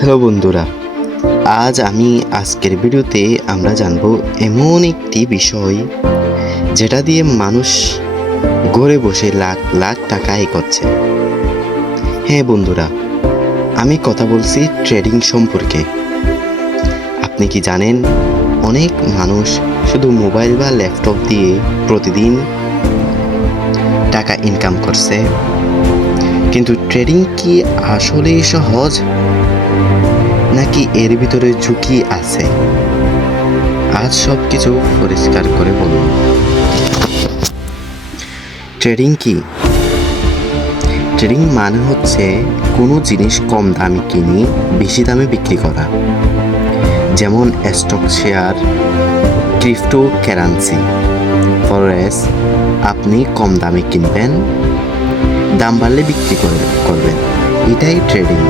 Hello বন্ধুরা, আজকের ভিডিওতে আমরা জানব এমন একটি বিষয় যেটা দিয়ে মানুষ ঘরে বসে লাখ লাখ টাকা আয় করছে। হ্যাঁ বন্ধুরা, আমি কথা বলছি ট্রেডিং সম্পর্কে। আপনি কি জানেন অনেক মানুষ শুধু মোবাইল বা ল্যাপটপ দিয়ে প্রতিদিন টাকা ইনকাম করছে, কিন্তু ট্রেডিং কি আসলেই সহজ নাকি এর ভিতরে ঝুঁকি আছে? আজ সব কিছু পরিষ্কার করে বলুন। ট্রেডিং কি? ট্রেডিং মানে হচ্ছে কোনো জিনিস কম দামে কিনে বেশি দামে বিক্রি করা, যেমন স্টক, শেয়ার, ক্রিপ্টো কারেন্সি। ফরেক্স, আপনি কম দামে কিনবেন, দাম বাড়লে বিক্রি করবেন, এটাই ট্রেডিং।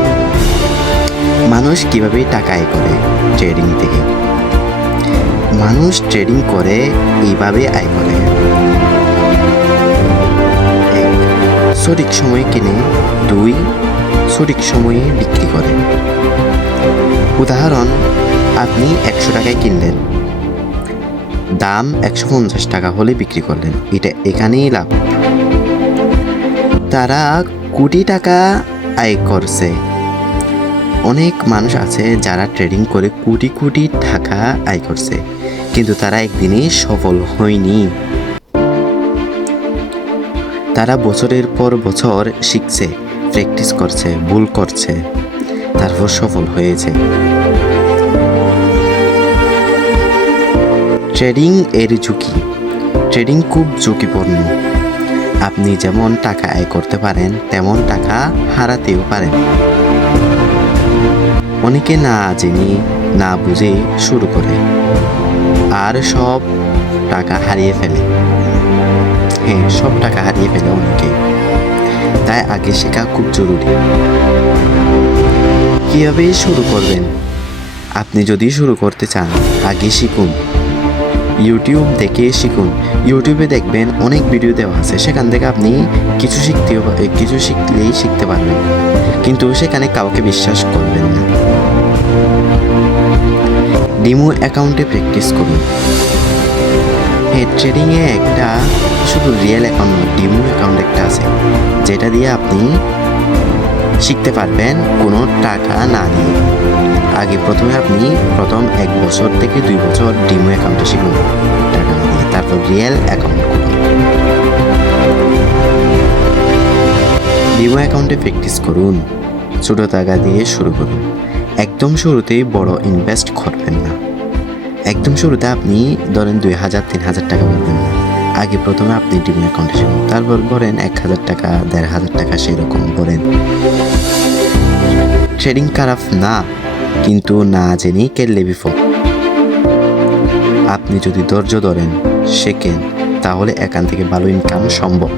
মানুষ কিভাবে টাকা আয় করে ট্রেডিং থেকে? মানুষ ট্রেডিং করে এইভাবে আয় করে: 1. সঠিক সময়ে কিনে, 2. সঠিক সময়ে বিক্রি করে। উদাহরণ, আপনি 100 টাকায় কিনলেন, দাম 150 টাকা হলে বিক্রি করলেন, এখানেই লাভ। তারা কোটি টাকা আয় করছে। অনেক মানুষ আছে যারা ট্রেডিং করে কোটি কোটি টাকা আয় করছে, কিন্তু তারা একদিনে সফল হয়নি। তারা বছরের পর বছর শিখছে, প্র্যাকটিস করছে, ভুল করছে, তারপর সফল হয়েছে। ট্রেডিং এর ঝুঁকি। ট্রেডিং খুব ঝুঁকিপূর্ণ। আপনি যেমন টাকা আয় করতে পারেন, তেমন টাকা হারাতেও পারেন। অনেকে না জেনে না বুঝে শুরু করে আর সব টাকা হারিয়ে ফেলে। হ্যাঁ, সব টাকা হারিয়ে ফেলে অনেকে। তাই আগে শেখা খুব জরুরি। কিভাবে শুরু করবেন? আপনি যদি শুরু করতে চান, আগে শিখুন। ইউটিউব দেখে শিখুন। ইউটিউবে দেখবেন অনেক ভিডিও দেওয়া আছে, সেখান থেকে আপনি কিছু শিখলেই শিখতে পারবেন, কিন্তু সেখানে কাউকে বিশ্বাস করবেন না। ডিমো অ্যাকাউন্টে প্র্যাকটিস করুন। হ্যাঁ, ট্রেডিংয়ে একটা শুধু রিয়েল অ্যাকাউন্ট নয়, ডিমো অ্যাকাউন্ট একটা আছে, যেটা দিয়ে আপনি শিখতে পারবেন কোনো টাকা না নিয়ে। প্রথমে আপনি 1 বছর থেকে 2 বছর ডিমো অ্যাকাউন্টে শিখুন টাকা না দিয়ে, তারপর রিয়েল অ্যাকাউন্ট করুন। ডিমো অ্যাকাউন্টে প্র্যাকটিস করুন, ছোট টাকা দিয়ে শুরু করুন। একদম শুরুতেই বড় ইনভেস্ট করবেন না। একদম শুরুতে আপনি ধরেন 2000-3000 টাকা বলবেন না। প্রথমে আপনি ডিমো অ্যাকাউন্টে শিখুন, তারপর ভরেন 1000 টাকা, 1500 টাকা, সেরকম ভরেন। ট্রেডিং খারাপ না, কিন্তু না জেনেই করলে বিপদ। আপনি যদি ধৈর্য ধরেন, শেখেন, তাহলে এখান থেকে ভালো ইনকাম সম্ভব।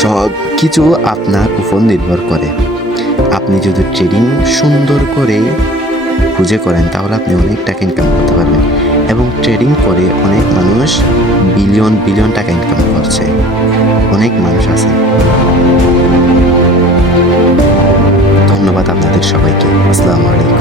সব কিছু আপনার উপর নির্ভর করে। আপনি যদি ট্রেডিং সুন্দর করে বুঝে করেন, তাহলে আপনি অনেক টাকা ইনকাম করতে পারবেন। এবং ট্রেডিং করে অনেক মানুষ বিলিয়ন বিলিয়ন টাকা ইনকাম করছে। অনেক মানুষ আছে। ধন্যবাদ আপনাদের সবাইকে। আসসালামু আলাইকুম।